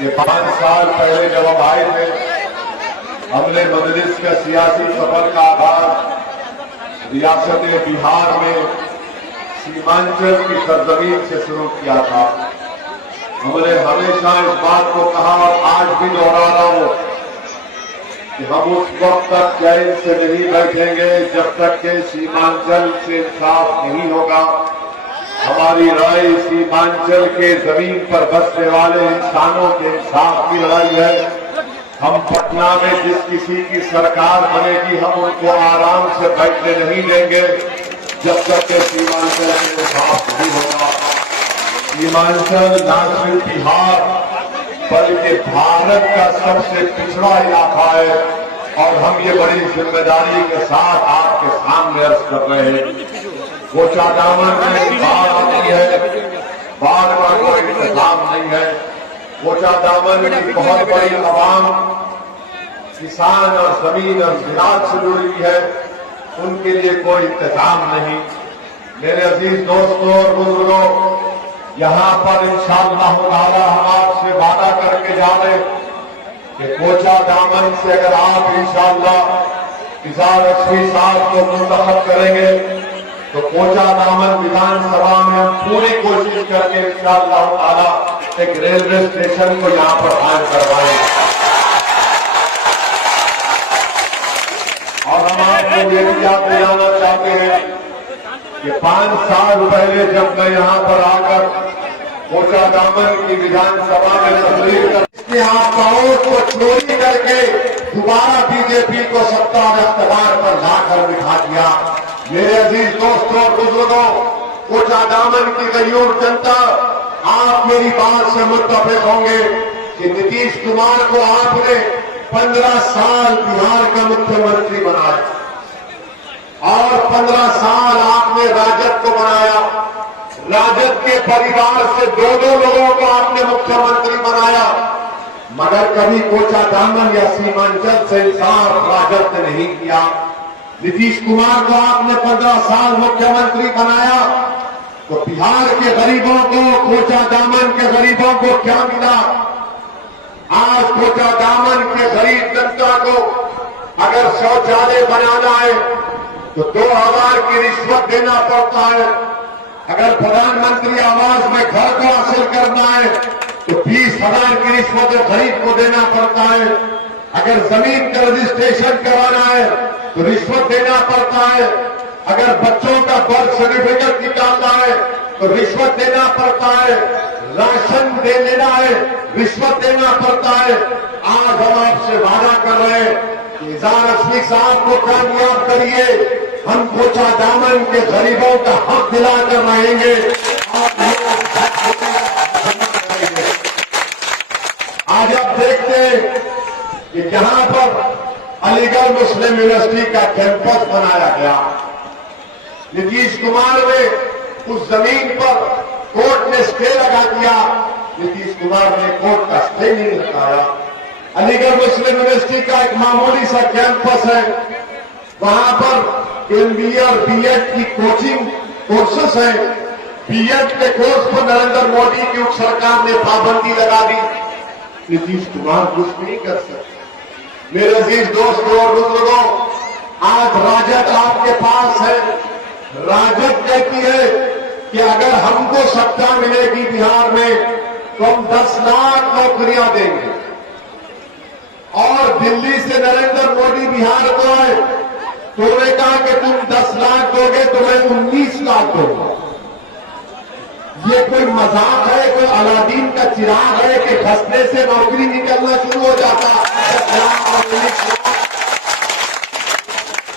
कि 5 साल पहले जब हम आए थे, हमने मजलिस का सियासी सफर का आगाज रियासत बिहार में सीमांचल की सरजमीन से शुरू किया था। हमने हमेशा इस बात को कहा और आज भी दोहरा रहा हूं कि हम उस वक्त तक चैन से नहीं बैठेंगे जब तक के सीमांचल से इंसाफ नहीं होगा। हमारी राय सीमांचल के जमीन पर बसने वाले इंसानों के इंसाफ की लड़ाई है। हम पटना में जिस किसी की सरकार बनेगी, हम उनको आराम से बैठने नहीं देंगे जब तक के सीमांचल से इंसाफ नहीं होगा। सीमांचल न सिर्फ बिहार बल्कि भारत का सबसे पिछड़ा इलाका है और हम ये बड़ी जिम्मेदारी के साथ आपके सामने अर्ज कर रहे हैं। कोचा दामन में बाढ़ आती है, बाढ़ का कोई इंतजाम नहीं है। कोचा दामन की बहुत बड़ी आवाम किसान और जमीन और ज़राअत से जुड़ी है, उनके लिए कोई इंतजाम नहीं। मेरे अजीज दोस्तों और बुजुर्गों, यहाँ पर इंशाअल्लाह ताला हम आपसे वादा करके जा रहे कि कोचा दामन से अगर आप इंशाअल्लाह इज़ार रश्मी साहब को मुंतखब करेंगे तो कोचा दामन विधानसभा में हम पूरी कोशिश करके इंशाअल्लाह ताला एक रेलवे स्टेशन को यहाँ पर कायम करवाएंगे। और हम आपको ये भी याद दिलाना चाहते हैं कि 5 साल पहले जब मैं यहाँ पर आकर कोचा दामन की विधानसभा में तकरीर कर आपका वोट को चोरी करके दोबारा बीजेपी को सत्ता और इख्तियार पर लाकर बिठा दिया। मेरे अजीज दोस्तों और बुजुर्गों, कोचा दामन की गयूर जनता, आप मेरी बात से मुत्तफिक होंगे कि नीतीश कुमार को आपने 15 साल बिहार का मुख्यमंत्री बनाया और 15 साल आपने राजद को बनाया। राजद के परिवार से 2-2 लोगों को आपने मुख्यमंत्री बनाया, मगर कभी कोचा दामन या सीमांचल से इंसाफ राजद ने नहीं किया। नीतीश कुमार को आपने 15 साल मुख्यमंत्री बनाया तो बिहार के गरीबों को, कोचा दामन के गरीबों को क्या मिला? आज कोचा दामन के गरीब जनता को अगर शौचालय बनाना है तो 2000 की रिश्वत देना पड़ता है। अगर प्रधानमंत्री आवास में घर को हासिल करना है तो 20,000 की रिश्वत गरीब को देना पड़ता है। अगर जमीन का रजिस्ट्रेशन कराना है तो रिश्वत देना पड़ता है। अगर बच्चों का बर्थ सर्टिफिकेट निकालना है तो रिश्वत देना पड़ता है। राशन दे लेना है, रिश्वत देना पड़ता है। आज हम आपसे वादा कर रहे हैं कि इज़ार रश्मी साहब को कामयाब करिए, हम कोचा दामन के गरीबों का हक दिलाकर रहेंगे। आज आप देखते हैं कि जहां पर अलीगढ़ मुस्लिम यूनिवर्सिटी का कैंपस बनाया गया, नीतीश कुमार ने उस जमीन पर कोर्ट ने स्टे लगा दिया। नीतीश कुमार ने कोर्ट का स्टे नहीं लगाया। अलीगढ़ मुस्लिम यूनिवर्सिटी का एक मामूली सा कैंपस है, वहां पर एमबीए और बीएड की कोचिंग कोर्सेस है। बीएड के कोर्स पर नरेंद्र मोदी की सरकार ने पाबंदी लगा दी। नीतीश कुमार कुछ नहीं कर सकते। मेरे अजीज दोस्तों और बुजुर्गों, आज राजद आपके पास है। राजद कहती है कि अगर हमको सत्ता मिलेगी बिहार में तो हम 10 लाख नौकरियां देंगे, और दिल्ली से नरेंद्र मोदी बिहार को आए तो उन्होंने कहा कि तुम 10 लाख दोगे तो मैं 19 लाख दूंगा। ये कोई मजाक है, कोई अलादीन का चिराग है कि घसने से नौकरी निकलना शुरू हो जाता है।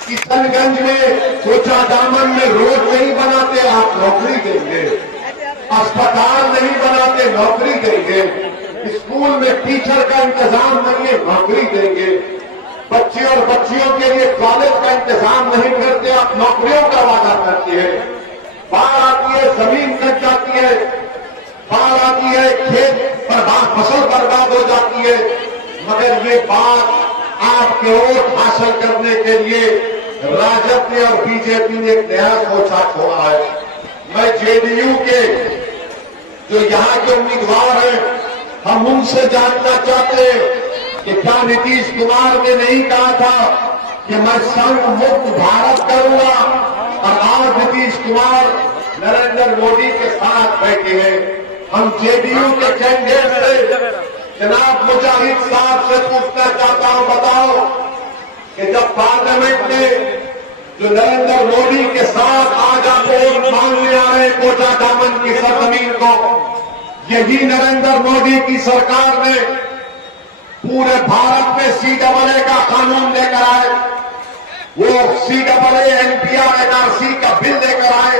किशनगंज में, कोचा दामन में रोड नहीं बनाते, आप नौकरी देंगे। अस्पताल नहीं बनाते, नौकरी देंगे। स्कूल में टीचर का इंतजाम नहीं है, नौकरी देंगे। बच्चे और बच्चियों के लिए कॉलेज का इंतजाम नहीं करते, आप नौकरियों का वादा करते हैं। बाढ़ आती है, जमीन कट जाती है, बाढ़ आती है, खेत बर्बाद, फसल बर्बाद हो जाती है, मगर ये बात आपके वोट हासिल करने के लिए राजद ने और बीजेपी ने एक नया सोचा छोड़ा है। मैं जेडीयू के जो यहाँ के उम्मीदवार हैं, हम उनसे जानना चाहते कि क्या नीतीश कुमार ने नहीं कहा था कि मैं संघ मुक्त भारत करूंगा, और आज नीतीश कुमार नरेंद्र मोदी के साथ बैठे हैं। हम जेडीयू के कैंडिडेट से जनाब मुजाहिद साहब से पूछना चाहता हूं, बताओ कि जब पार्लियामेंट में जो नरेंद्र मोदी के साथ आज आप वोट मांगने आ रहे कोटा दामन की सरजमीन को, यही नरेंद्र मोदी की सरकार ने पूरे भारत में CAA का कानून लेकर आए, वो CAA NPR NRC का बिल लेकर आए,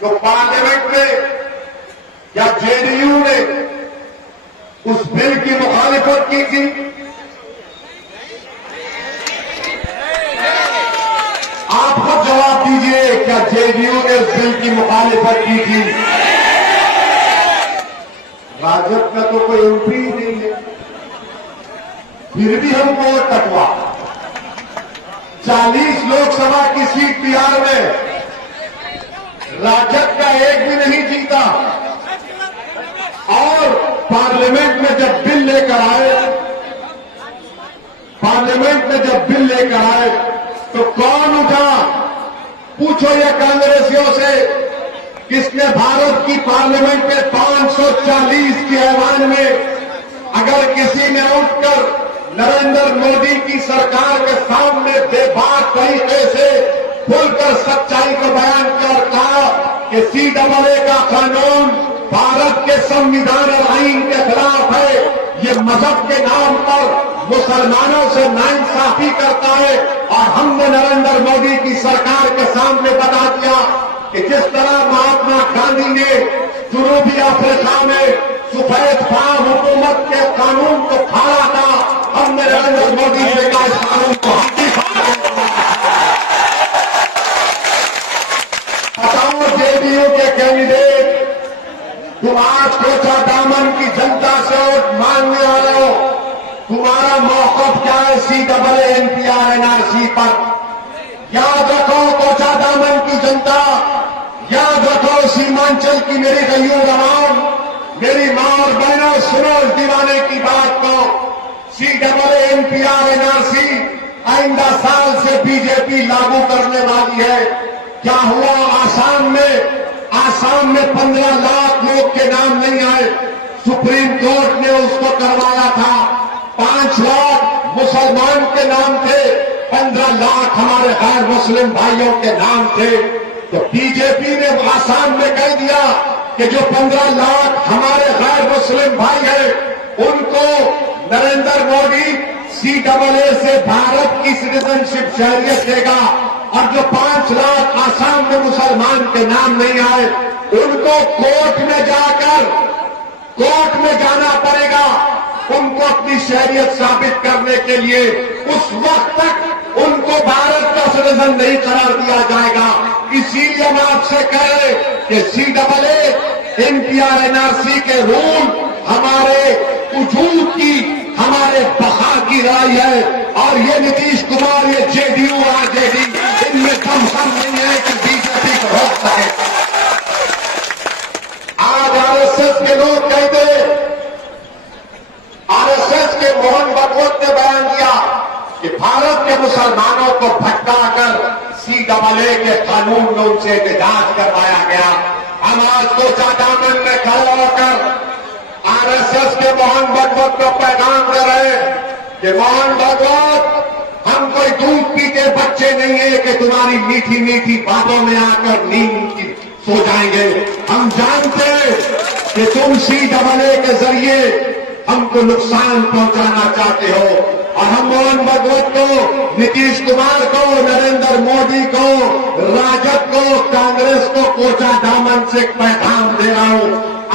तो पार्लियामेंट में क्या जेडीयू ने उस बिल की मुखालिफत की थी? आप खुद जवाब दीजिए, क्या जेडीयू ने उस बिल की मुखालिफत की थी? राजद का तो कोई एमपी ही नहीं है, फिर भी हमको वोट कटवा। 40 लोकसभा की सीट बिहार में राजद का एक भी नहीं जीता, और पार्लियामेंट में जब बिल लेकर आए, पार्लियामेंट में जब बिल लेकर आए तो कौन उठा? पूछो ये कांग्रेसियों से, किसने भारत की पार्लियामेंट में 540 के ऐवान में अगर किसी ने उठकर नरेंद्र मोदी की सरकार के सामने बेबाक तरीके से खुलकर सच्चाई को बयान कर कहा कि CAA का कानून भारत के संविधान और आईन के खिलाफ है, ये मजहब के नाम पर मुसलमानों से नाइंसाफी करता है, और हमने नरेंद्र मोदी की सरकार के सामने बता दिया कि जिस तरह महात्मा गांधी ने जनूबी अफ्रीका में सफेद फार्म हुकूमत के कानून को फाड़ा था, हमने नरेंद्र मोदी से कहा इस कानून को बताओ जेडीयू के कैंडिडेट, तुम आज कोटा दामन की जनता से वोट मांगने आ रहे हो, तुम्हारा मौकफ क्या है CAA NPR NRC पर? याद रखो कोटा दामन की जनता, याद रखो सीमांचल की मेरी गलियों गवाम, मेरी मां और बहनों, सुनो इस दीवाने की बात को। CAA NPR NRC आइंदा साल से बीजेपी लागू करने वाली है। क्या हुआ आसाम में? आसाम में 15 लाख लोग के नाम नहीं आए, सुप्रीम कोर्ट ने उसको करवाया था। 5 लाख मुसलमान के नाम थे, 15 लाख हमारे गैर मुस्लिम भाइयों के नाम थे। तो बीजेपी ने आसाम में कह दिया कि जो 15 लाख हमारे गैर मुस्लिम भाई हैं, उनको नरेंद्र मोदी CAA से भारत की सिटीजनशिप शहरियत देगा, और जो 5 लाख आसाम में मुसलमान के नाम नहीं आए, उनको कोर्ट में जाना पड़ेगा, उनको अपनी शहरियत साबित करने के लिए। उस वक्त तक उनको भारत का सिटीजन नहीं करार दिया जाएगा। इसीलिए हम आपसे कह रहे कि CAA NPR NRC के रूल हमारे वजूद की, हमारे बहा की राय है, और ये नीतीश कुमार, ये जेडीयू और आरजेडी, इनमें कम नहीं है कि बीजेपी को रोक सके। आज RSS के लोग कहते, RSS के मोहन भागवत ने बयान दिया कि भारत के मुसलमानों को भटकाकर CAA के कानून में उनसे एहतजाज करवाया गया। हम आज कोटा दामन में खड़े होकर RSS के मोहन भागवत को पैगाम दे रहे कि मोहन भागवत, हम कोई दूध पीते बच्चे नहीं है कि तुम्हारी मीठी मीठी बातों में आकर नींद की सो जाएंगे। हम जानते हैं कि तुम CAA के जरिए हमको नुकसान पहुंचाना चाहते हो, और हम मोहन भागवत को, नीतीश कुमार को, नरेंद्र मोदी को, राजद को, कांग्रेस को कोटा दामन से पैगाम दे रहा हूं,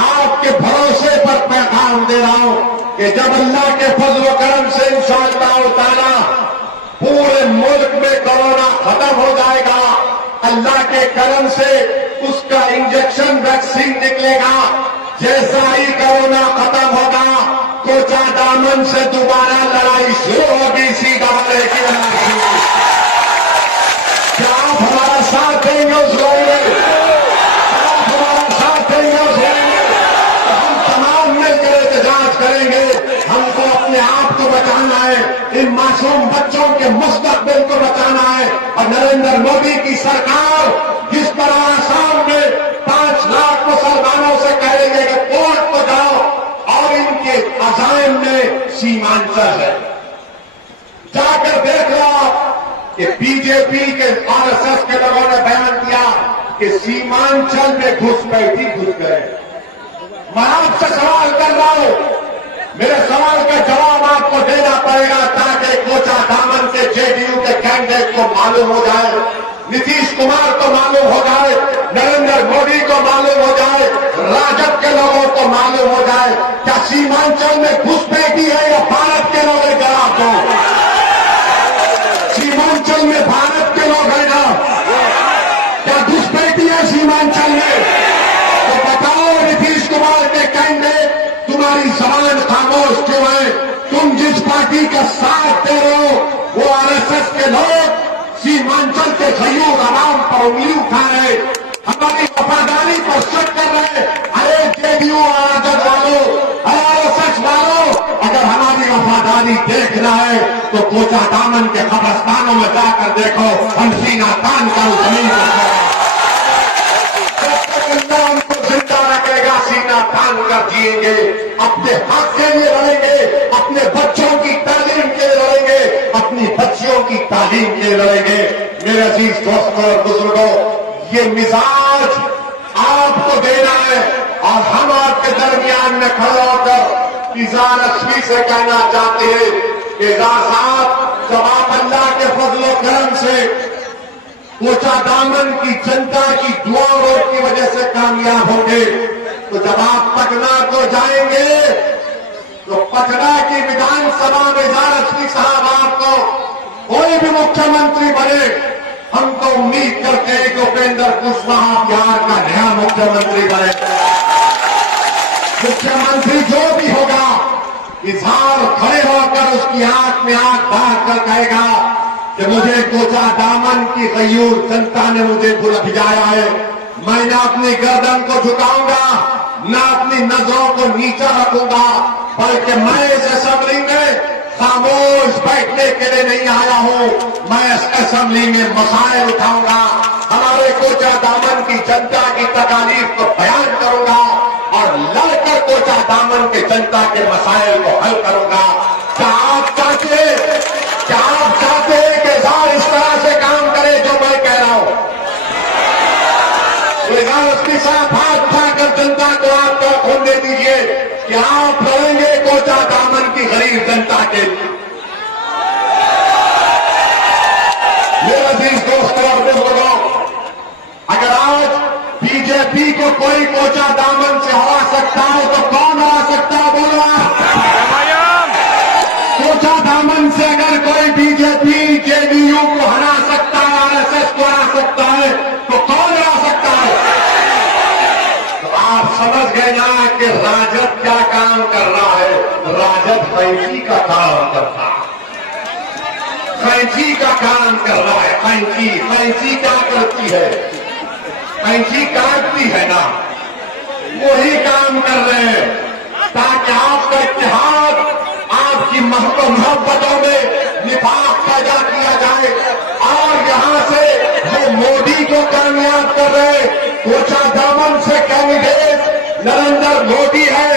आपके भरोसे पर पैगाम दे रहा हूं कि जब अल्लाह के फजल करम से इंशाअल्लाह ताला पूरे मुल्क में कोरोना खत्म हो जाएगा, अल्लाह के करम से उसका इंजेक्शन वैक्सीन निकलेगा, जैसा ही कोरोना खत्म होगा, कोटा दामन से दोबारा लड़ाई शुरू होगी CAA की। क्या आप हमारा साथ देंगे उस लड़ाई में? आप हमारा साथ देंगे उस लड़ाई में? तो हम तमाम मिलकर एहतजाज करेंगे। हमको अपने आप को बचाना है, इन मासूम बच्चों के मुस्तकबिल को बचाना है। और नरेंद्र मोदी की सरकार जिस तरह आसाम में 5 लाख मुसलमानों से कहेंगे कि कोर्ट को जाओ, और इनके अजाइम में सीमांचल है। जाकर देख लो कि बीजेपी के आरएसएस के लोगों ने बयान दिया कि सीमांचल में घुसपैठी घुस गए। मैं आपसे सवाल कर रहा हूं, मेरे सवाल का जवाब आपको देना पड़ेगा ताकि कोचा दामन के जेडीयू के कैंडिडेट को मालूम हो जाए, नीतीश कुमार को मालूम हो जाए, नरेंद्र मोदी को मालूम हो जाए, राजद के लोगों को मालूम हो जाए क्या सीमांचल में घुसपैठी है या भारत के लोग हैं। जवाब दो, सीमांचल में भारत के लोग हैं ना? क्या घुसपैठी है सीमांचल में? तो बताओ नीतीश कुमार के कैंडिडेट, तुम्हारी जबान खामोश क्यों है? तुम जिस पार्टी का साथ दे रहे हो वो आरएसएस के लोग सीमांचल के सहयोग आराम पर उंगली उठा रहे, हमारी वफादारी पर शक कर रहे। अरे जेडीयू राजद वालों, आरएसएस वालों, अगर हमारी वफादारी देखना है तो कोचा दामन के कब्रिस्तानों में जाकर देखो, हम सीना तान कर जमीन पर हमको जिंदा रखेगा, सीना तान कर जिएंगे, अपने हक के लिए लड़ेंगे, अपने बच्चों की तालीम के लिए लड़ेंगे, अपनी बच्चियों की तालीम के लिए लड़ेंगे। मेरे अजीज दोस्तों और बुजुर्गों, ये मिजाज आपको देना है और हम आपके दरमियान में खड़े होकर इज़ार लक्ष्मी से कहना चाहते हैं कि इज़ार साहब, जब आप अल्लाह के फजल करम से कोचा दामन की जनता की दुआ और की वजह से कामयाब होंगे, तो जब आप पटना को जाएंगे तो पटना की विधानसभा में इज़ार लक्ष्मी साहब आपको कोई भी मुख्यमंत्री बने, हम तो उम्मीद करते हैं कि उपेंद्र कुशवाहा बिहार का नया मुख्यमंत्री बने। मुख्यमंत्री जो भी होगा, इज़हार खड़े होकर उसकी आंख में आंख डाल कर कहेगा कि मुझे कोचा दामन की गयूर जनता ने मुझे भिजाया है, मैं न अपनी गर्दन को झुकाऊंगा, न अपनी नजरों को नीचा रखूंगा, बल्कि मैं इस असेंबली में खामोश बैठने के लिए नहीं आया हूं। मैं इस असेंबली में मसाइल उठाऊंगा, हमारे कोचा दामन की जनता की तकालीफ को बयान करूंगा और लड़कर कोचा दामन के जनता के मसाइल को हल करूंगा। क्या आप चाहते हैं कि इज़हार इस तरह से काम करे जो मैं कह रहा हूं? इज़हार लक्ष्मी साहब हाथ उठाकर जनता को आपका खून दे दीजिए कि आप लड़ेंगे कोचा दामन की गरीब जनता के लिए। मेरे अजीज दोस्तों और बुजुर्गों, अगर आज बीजेपी को कोई कोचा दामन से हरा सकता है तो कौन हरा सकता है? बोलो आप। कोचा दामन से अगर कोई बीजेपी जेडीयू को हरा सकता है, आरएसएस को हरा सकता है, तो कौन हरा सकता है? तो आप समझ गए ना कि राजद क्या काम कर रहा है। राजद कैंची का काम करता है, कैंची का काम कर रहा है। कैंची क्या करती है? कैंची काटती है ना, वही काम कर रहे हैं ताकि आपका इत्तेहाद, आपकी मोहब्बतों में निफाक पैदा किया जाए और यहां से वो मोदी को कामयाब कर रहे। कोचा दामन से कैंडिडेट नरेंद्र मोदी है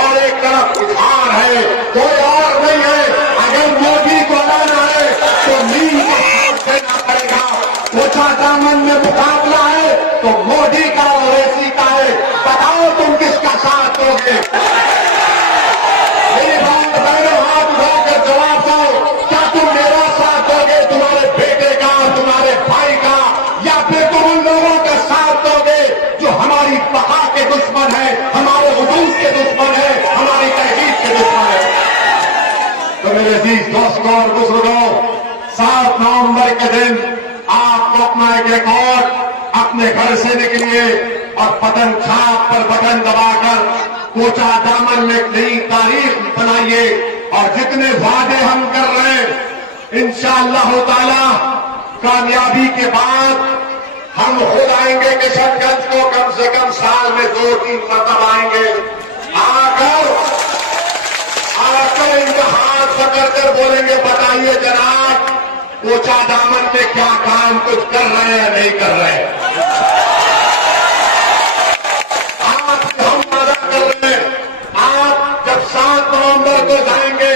और एक तरफ इज़हार है, कोई और नहीं है। अगर मोदी को लाना है तो नीम को साथ देना पड़ेगा। कोचा दामन में मुकाबला है तो मोदी का और एसी का है। बताओ तुम किसका साथ दोगे? मेरी बात बहनों, हाथ उठाकर जवाब दो, क्या तुम मेरा साथ दोगे, तुम्हारे बेटे का, तुम्हारे भाई का, या फिर तुम उन लोगों का साथ दोगे जो हमारी बका के दुश्मन है, हमारे वजूद के दुश्मन है, हमारी तहजीब के दुश्मन है? तो मेरे अजीज दोस्तों और बुजुर्गों, 7 नवंबर के दिन आपको अपना एक रिकॉर्ड अपने घर से निकलिए और बटन छाप पर बटन दबाकर कोचा दामन में नई तारीख बनाइए। और जितने वादे हम कर रहे हैं, इंशाअल्लाह ताला कामयाबी के बाद हम खुद आएंगे किशनगंज को, कम से कम साल में 2-3 मरतबा आएंगे। आकर पकड़ कर बोलेंगे बताइए जनाब कोचा दामन में क्या काम कुछ कर रहे हैं या नहीं कर रहे हैं। आज हम वादा कर रहे हैं, आप जब 7 नवंबर को जाएंगे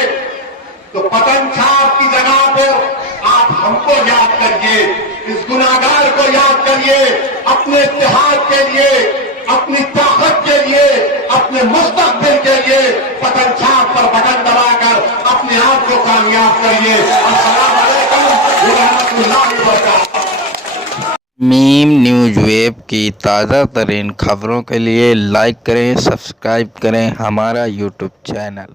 तो पतन छाप की जगह पर आप हमको याद करिए, इस गुनाहगार को याद करिए, अपने इत्तेहाद के लिए, अपनी ताकत के लिए, अपने मुस्तकबिल के लिए पतन छाप पर बटन दबाकर अपने आप को कामयाब करिए। अस्सलाम वालेकुम व रहमतुल्लाहि व बरकातहू। मीम न्यूज़ वेब की ताज़ा तरीन खबरों के लिए लाइक करें, सब्सक्राइब करें हमारा यूट्यूब चैनल।